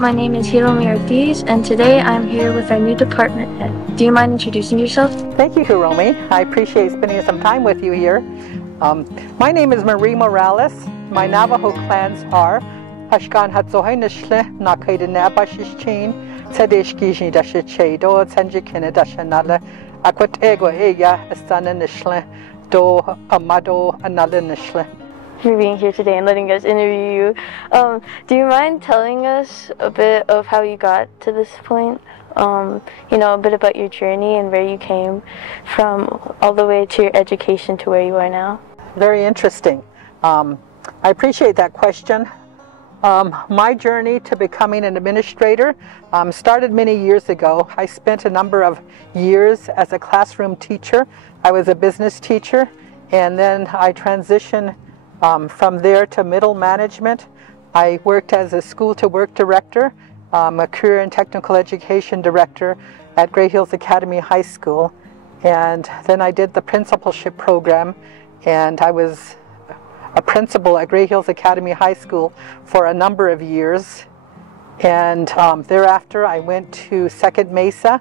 my name is Hiromi Ortiz, and today I'm here with our new department head. Do you mind introducing yourself? Thank you, Hiromi. I appreciate spending some time with you here. My name is Marie Morales. My Navajo clans are Hashkan Hatzohay Nishle, Nakaida Nabashichin, Tedeshkishi Dashichedo, Sanjikina Dashanala, Aquatego Eya, Estana Nishle, Do Amado, Anala Nishle. For being here today and letting us interview you. Do you mind telling us a bit of how you got to this point? You know, a bit about your journey and where you came from all the way to your education to where you are now? Very interesting. I appreciate that question. My journey to becoming an administrator started many years ago. I spent a number of years as a classroom teacher. I was a business teacher, and then I transitioned from there to middle management. I worked as a school-to-work director, a career and technical education director at Gray Hills Academy High School, and then I did the principalship program, and I was a principal at Gray Hills Academy High School for a number of years. And thereafter I went to Second Mesa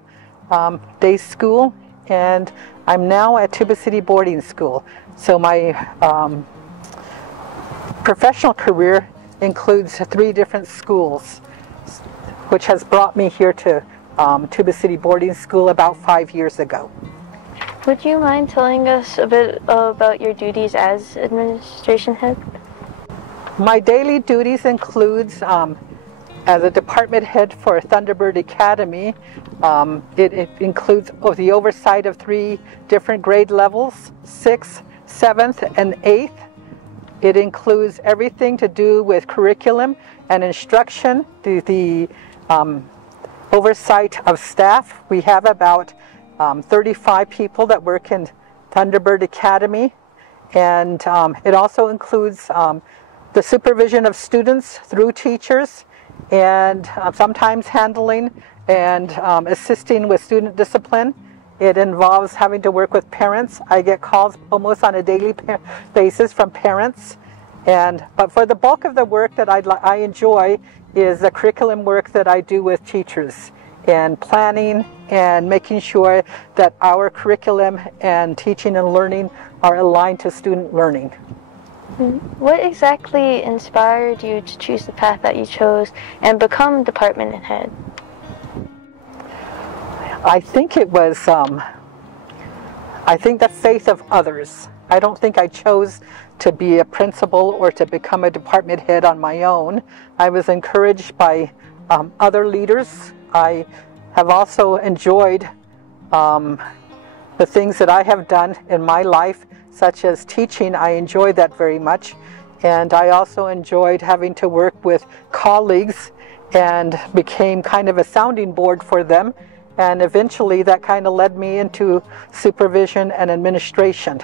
Day School, and I'm now at Tuba City Boarding School. So my professional career includes 3 different schools, which has brought me here to Tuba City Boarding School about 5 years ago. Would you mind telling us a bit about your duties as administration head? My daily duties includes as a department head for Thunderbird Academy. It includes the oversight of 3 different grade levels, 6th, 7th, and 8th. It includes everything to do with curriculum and instruction, the oversight of staff. We have about 35 people that work in Thunderbird Academy, and it also includes the supervision of students through teachers, and sometimes handling and assisting with student discipline. It involves having to work with parents. I get calls almost on a daily basis from parents. But for the bulk of the work that I enjoy is the curriculum work that I do with teachers, and planning and making sure that our curriculum and teaching and learning are aligned to student learning. What exactly inspired you to choose the path that you chose and become department head? I think it was, I think the faith of others. I don't think I chose to be a principal or to become a department head on my own. I was encouraged by other leaders. I have also enjoyed the things that I have done in my life, such as teaching. I enjoyed that very much. And I also enjoyed having to work with colleagues and became kind of a sounding board for them. And eventually that kind of led me into supervision and administration.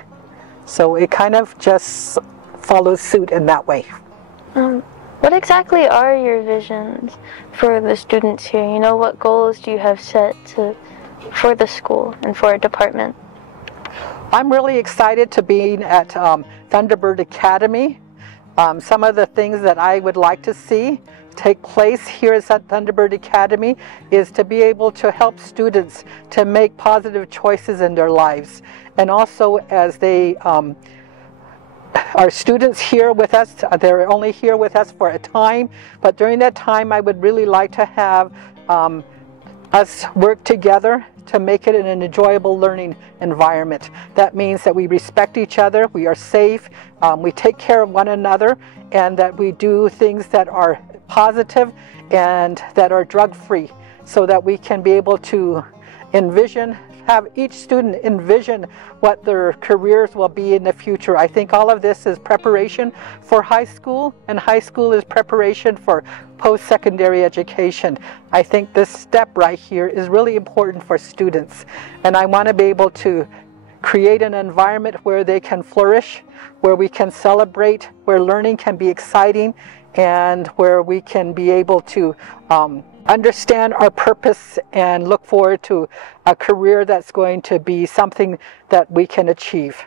So it kind of just follows suit in that way. What exactly are your visions for the students here? You know, what goals do you have set for the school and for a department? I'm really excited to be at Thunderbird Academy. Some of the things that I would like to see take place here at Thunderbird Academy is to be able to help students to make positive choices in their lives. And also, as they are students here with us, they're only here with us for a time, but during that time I would really like to have us work together to make it an enjoyable learning environment. That means that we respect each other, we are safe, we take care of one another, and that we do things that are positive and that are drug-free, so that we can be able to have each student envision what their careers will be in the future. I think all of this is preparation for high school, and high school is preparation for post-secondary education. I think this step right here is really important for students, and I want to be able to create an environment where they can flourish, where we can celebrate, where learning can be exciting, and where we can be able to understand our purpose and look forward to a career that's going to be something that we can achieve.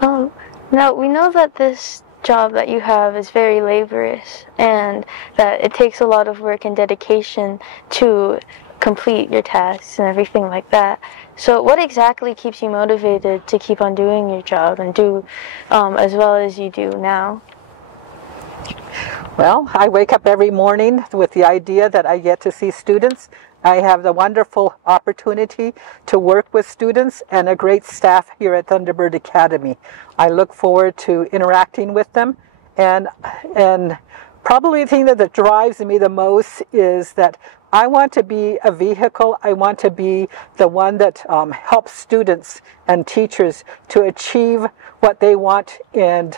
Now, we know that this job that you have is very laborious and that it takes a lot of work and dedication to complete your tasks and everything like that. So what exactly keeps you motivated to keep on doing your job and do as well as you do now? Well, I wake up every morning with the idea that I get to see students. I have the wonderful opportunity to work with students and a great staff here at Thunderbird Academy. I look forward to interacting with them, and probably the thing that drives me the most is that I want to be a vehicle. I want to be the one that helps students and teachers to achieve what they want in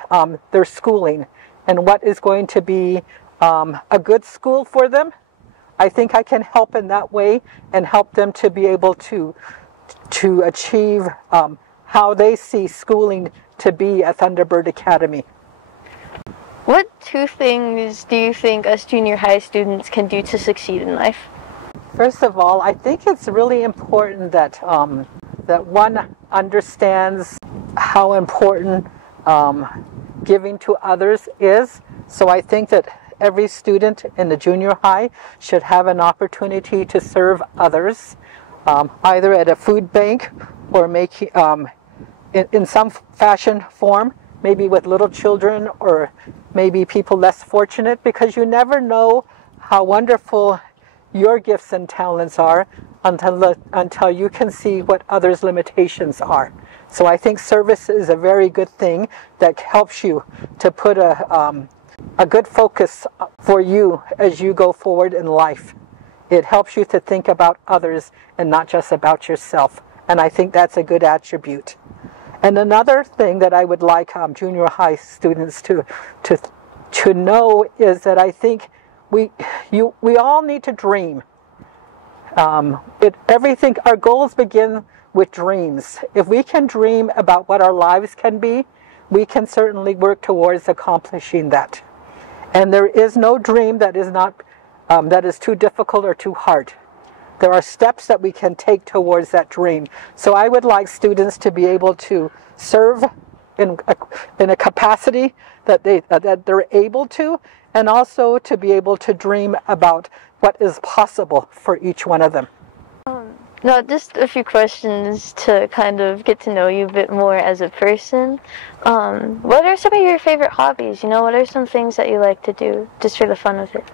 their schooling and what is going to be a good school for them. I think I can help in that way and help them to be able to achieve how they see schooling to be at Thunderbird Academy. What 2 things do you think us junior high students can do to succeed in life? First of all, I think it's really important that that one understands how important giving to others is. So I think that every student in the junior high should have an opportunity to serve others, either at a food bank or make in some fashion form, maybe with little children or maybe people less fortunate, because you never know how wonderful your gifts and talents are until you can see what others' limitations are. So I think service is a very good thing that helps you to put a good focus for you as you go forward in life. It helps you to think about others and not just about yourself. And I think that's a good attribute. And another thing that I would like junior high students to know is that I think we all need to dream. Our goals begin with dreams. If we can dream about what our lives can be, we can certainly work towards accomplishing that. And there is no dream that is too difficult or too hard. There are steps that we can take towards that dream. So I would like students to be able to serve in a capacity that they're able to, and also to be able to dream about what is possible for each one of them. Now, just a few questions to kind of get to know you a bit more as a person. What are some of your favorite hobbies? You know, what are some things that you like to do just for the fun of it?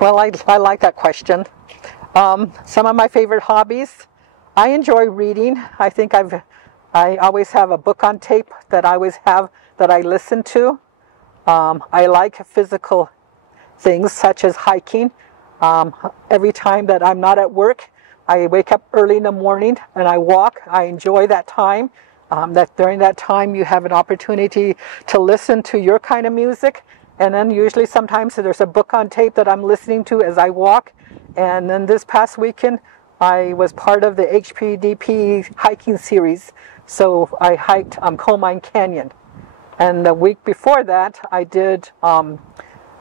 Well, I like that question. Some of my favorite hobbies, I enjoy reading. I think I always have a book on tape that I always have that I listen to. I like physical things such as hiking. Every time that I'm not at work, I wake up early in the morning and I walk. I enjoy that time. During that time you have an opportunity to listen to your kind of music, and then usually sometimes there's a book on tape that I'm listening to as I walk. And then this past weekend I was part of the HPDP hiking series, so I hiked Coal Mine Canyon. And the week before that I did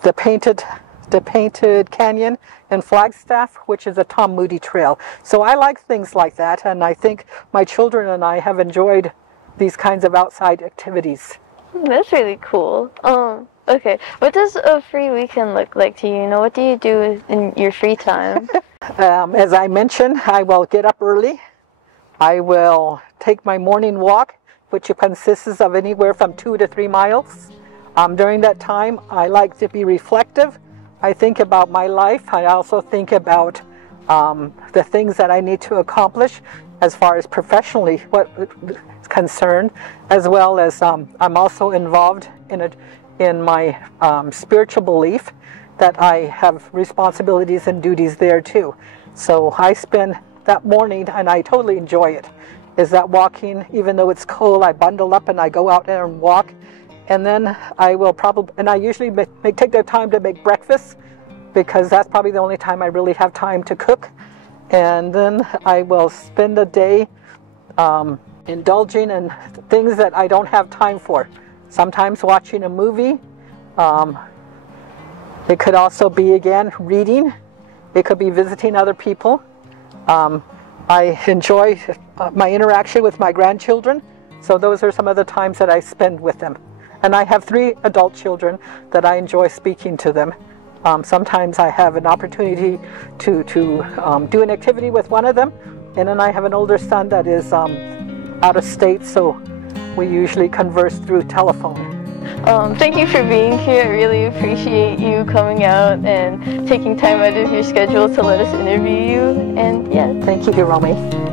the Painted Canyon in Flagstaff, which is a Tom Moody trail. So I like things like that, and I think my children and I have enjoyed these kinds of outside activities. That's really cool. Okay, what does a free weekend look like to you? You know, what do you do in your free time? As I mentioned, I will get up early. I will take my morning walk, which consists of anywhere from 2 to 3 miles. During that time, I like to be reflective. I think about my life. I also think about the things that I need to accomplish as far as professionally what is concerned, as well as I'm also involved in my spiritual belief that I have responsibilities and duties there too. So I spend that morning, and I totally enjoy it, is that walking. Even though it's cold, I bundle up and I go out there and walk. And then I will I usually take the time to make breakfast, because that's probably the only time I really have time to cook. And then I will spend the day indulging in things that I don't have time for. Sometimes watching a movie. It could also be, again, reading. It could be visiting other people. I enjoy my interaction with my grandchildren. So those are some of the times that I spend with them. And I have 3 adult children that I enjoy speaking to them. Sometimes I have an opportunity to do an activity with one of them, and then I have an older son that is out of state, so we usually converse through telephone. Thank you for being here. I really appreciate you coming out and taking time out of your schedule to let us interview you. And yeah. Thank you, Hiromi.